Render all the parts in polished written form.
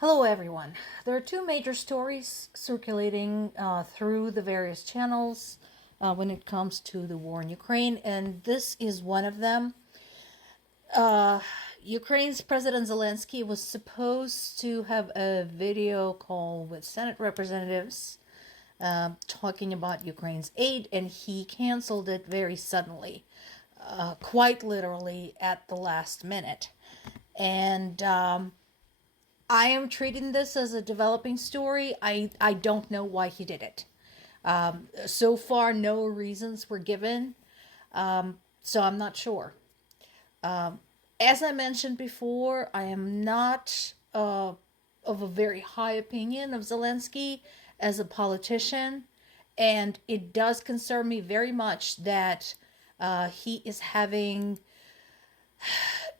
Hello, everyone. There are two major stories circulating through the various channels when it comes to the war in Ukraine, and this is one of them. Ukraine's President Zelensky was supposed to have a video call with Senate representatives talking about Ukraine's aid, and he canceled it very suddenly, quite literally at the last minute. And I am treating this as a developing story. I don't know why he did it. So far, no reasons were given, so I'm not sure. As I mentioned before, I am not of a very high opinion of Zelensky as a politician, and it does concern me very much that he is having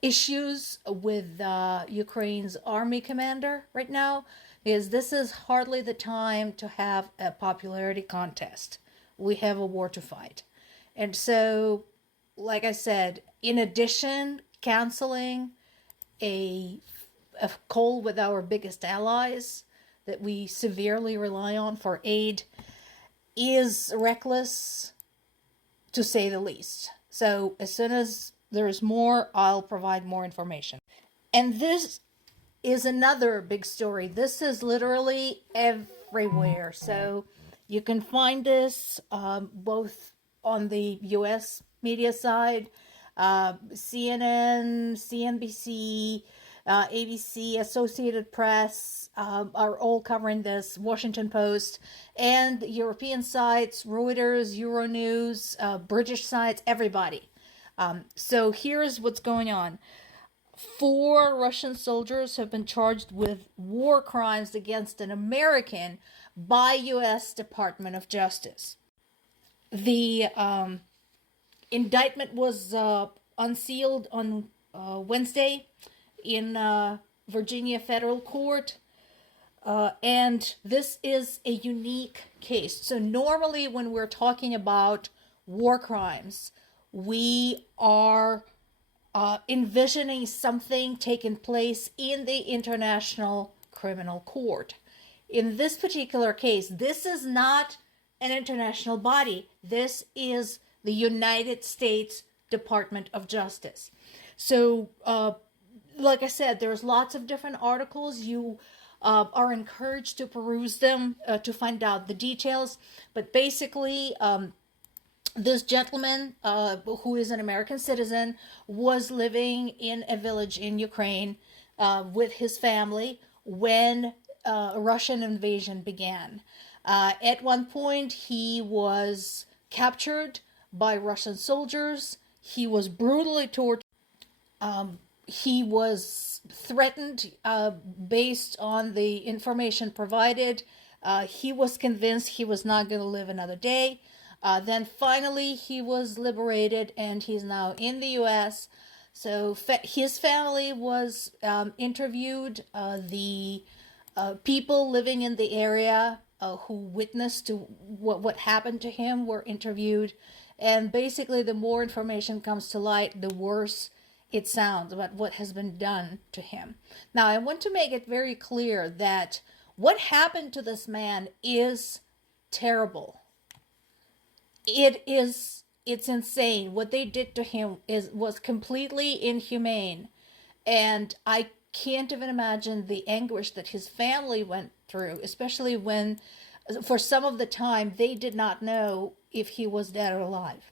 issues with Ukraine's army commander right now, because this is hardly the time to have a popularity contest. We have a war to fight. And so, like I said, in addition, canceling a call with our biggest allies that we severely rely on for aid is reckless, to say the least. So as soon as there's more, I'll provide more information. And this is another big story. This is literally everywhere. So you can find this both on the US media side, CNN, CNBC, ABC, Associated Press are all covering this, Washington Post, and European sites, Reuters, Euronews, British sites, everybody. So here's what's going on. 4 Russian soldiers have been charged with war crimes against an American by U.S. Department of Justice. The indictment was unsealed on Wednesday in Virginia federal court. And this is a unique case. So normally when we're talking about war crimes, we are envisioning something taking place in the International Criminal Court. In this particular case, this is not an international body. This is the United States Department of Justice. So, like I said, there's lots of different articles. You are encouraged to peruse them to find out the details. But basically, this gentleman, who is an American citizen, was living in a village in Ukraine with his family when a Russian invasion began. At one point, he was captured by Russian soldiers. He was brutally tortured. He was threatened based on the information provided. He was convinced he was not going to live another day. Then finally he was liberated and he's now in the U.S. So his family was interviewed. The people living in the area who witnessed to what happened to him were interviewed. And basically the more information comes to light, the worse it sounds about what has been done to him. Now, I want to make it very clear that what happened to this man is terrible. It's insane. What they did to him was completely inhumane. And I can't even imagine the anguish that his family went through, especially when, for some of the time, they did not know if he was dead or alive.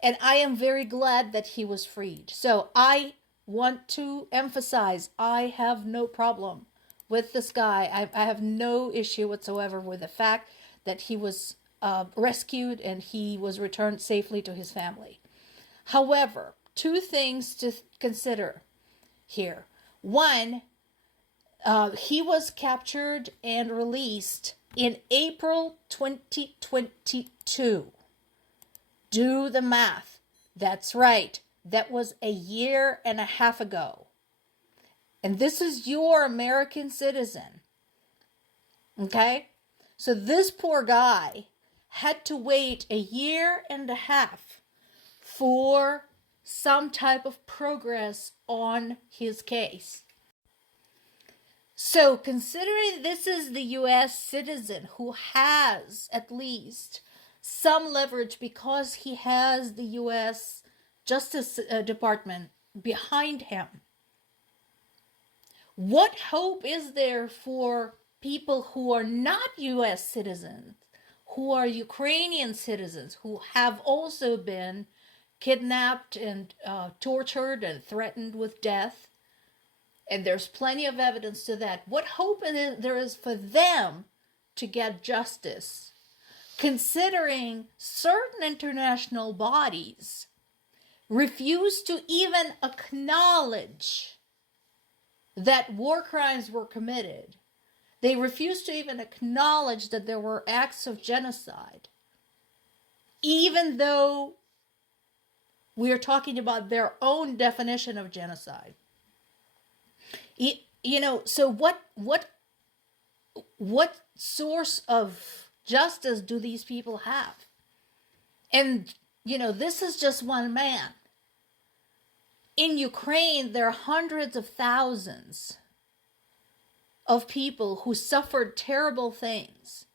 And I am very glad that he was freed. So I want to emphasize, I have no problem with this guy. I have no issue whatsoever with the fact that he was rescued and he was returned safely to his family. However, 2 things to consider here. One, he was captured and released in April 2022. Do the math. That's right. That was a year and a half ago. And this is your American citizen. Okay? So this poor guy had to wait a year and a half for some type of progress on his case. So, considering this is the US citizen who has at least some leverage because he has the US Justice Department behind him, what hope is there for people who are not US citizens, who are Ukrainian citizens, who have also been kidnapped and tortured and threatened with death? And there's plenty of evidence to that. What hope there is for them to get justice, considering certain international bodies refuse to even acknowledge that war crimes were committed? They refuse to even acknowledge that there were acts of genocide, even though we are talking about their own definition of genocide. So what source of justice do these people have? And this is just one man. In Ukraine, there are hundreds of thousands of people who suffered terrible things,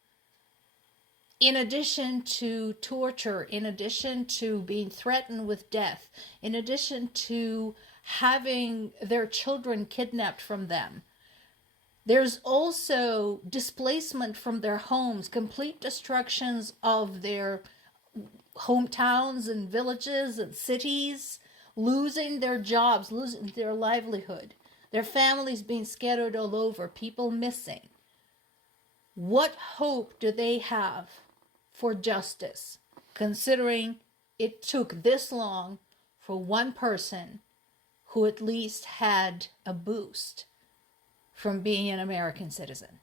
in addition to torture, in addition to being threatened with death, in addition to having their children kidnapped from them. There's also displacement from their homes, complete destructions of their hometowns and villages and cities, losing their jobs, losing their livelihood, their families being scattered all over, people missing. What hope do they have for justice, considering it took this long for one person who at least had a boost from being an American citizen?